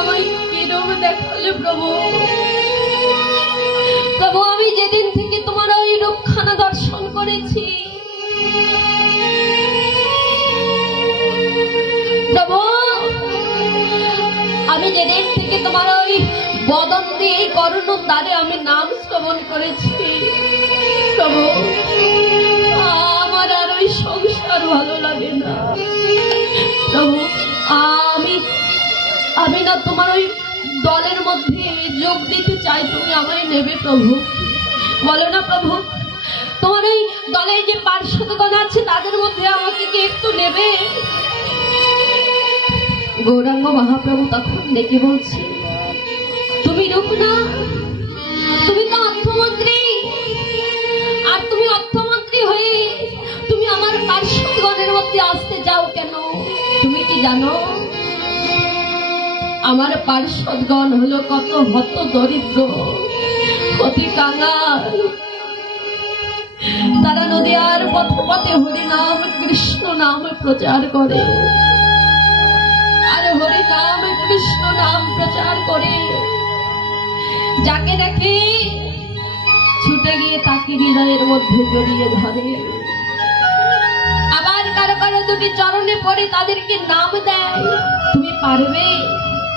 আমায় কিরূপ দেখালে প্রভু। প্রভু আমি যেদিন থেকে তোমার ওই রূপখানা দর্শন করেছি প্রভু, আমি যেদিন থেকে তোমার ওই বদন দিয়ে করুণ দ্বারে আমি নাম শ্রবণ করেছি প্রভু, আমার আর ওই সংসার ভালো লাগে না প্রভু। আমি না তোমার ওই দলের মধ্যে যোগ দিতে চাই, তুমি আমায় নেবে প্রভু, বলো না প্রভু। তোমার ওই দলের যে পার্শ্বদগণ আছে তাদের মধ্যে আমাকে কি একটু নেবে? গৌরাঙ্গ মহাপ্রভু তখন ডেকে বলছে, তুমি রূপ না, তুমি তো অর্থমন্ত্রী, আর তুমি অর্থমন্ত্রী হয়ে তুমি আমার পার্শ্বদগণের মধ্যে আসতে যাও কেন? তুমি কি জানো আমার পার্শ্বদগণ হলো কত হত দরিদ্র, অতি কাঙাল, তারা নদীয়ার পথে পথে হরি নাম কৃষ্ণ নাম প্রচার করে, আর হরি নাম কৃষ্ণ নাম প্রচার করে যাকে দেখে ছুটে গিয়ে তাকে হৃদয়ের মধ্যে জড়িয়ে ধরে, আবার কারো কারো দুটি চরণে পড়ে তাদেরকে নাম দেয়। তুমি পারবে?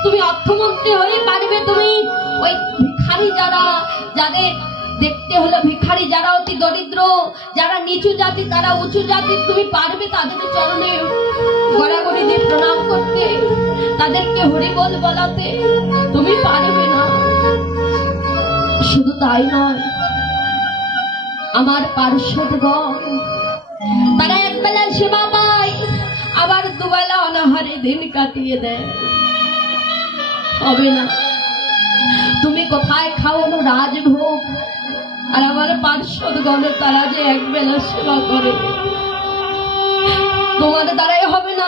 তুমি অর্থমন্ত্রী হয়ে পারবে? তুমি ওই ভিখারি যারা, যাদের দেখতে হলো ভিখারি, যারা অতি দরিদ্র, যারা নিচু জাতি, তারা উঁচু জাতি, তুমি পারবে তাদের চরণে গড়াগড়ি দিয়ে প্রণাম করতে, তাদেরকে হরি বল বলাতে? তুমি পারবে না। শুধু তাই নয়, আমার পার্শ্বদগণ তারা একবেলা সেবা পায়, আবার দুবেলা অনাহারে দিন কাটিয়ে দেয়। হবে না। তুমি কোথায় খাওয়ানো রাজভোগ, আর আমার পার্শ্বদগণ তারা যে একবেলা সেবা করে, তোমার দ্বারাই হবে না।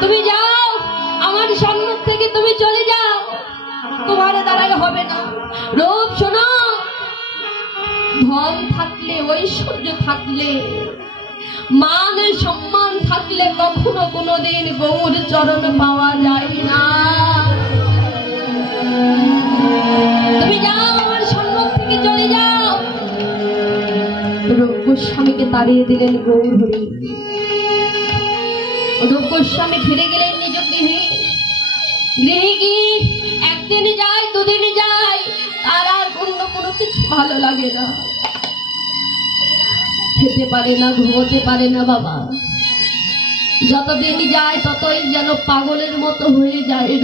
তুমি যাও, আমার সম্মুখ থেকে তুমি চলে যাও, তোমার দ্বারাই হবে না। রূপ শোনো, ধন থাকলে, ঐশ্বর্য থাকলে, মান সম্মান থাকলে কখনো কোনোদিন গৌর চরণ পাওয়া যায় না। তুমি যাও, আমার সম্মুখ থেকে চলে যাও। রূপ গোস্বামীকে তাড়িয়ে দিলেন গৌর হরি। রূপ গোস্বামী ফিরে গেলেন নিজ গৃহে। গৃহে গিয়ে একদিন যায়, দুদিন যায়, তার আর অন্য কোনো কিছু ভালো লাগে না। খেতে পারে না, ঘুমোতে পারে না বাবা। যতদিন যায় ততই যেন পাগলের মতো হয়ে যায়।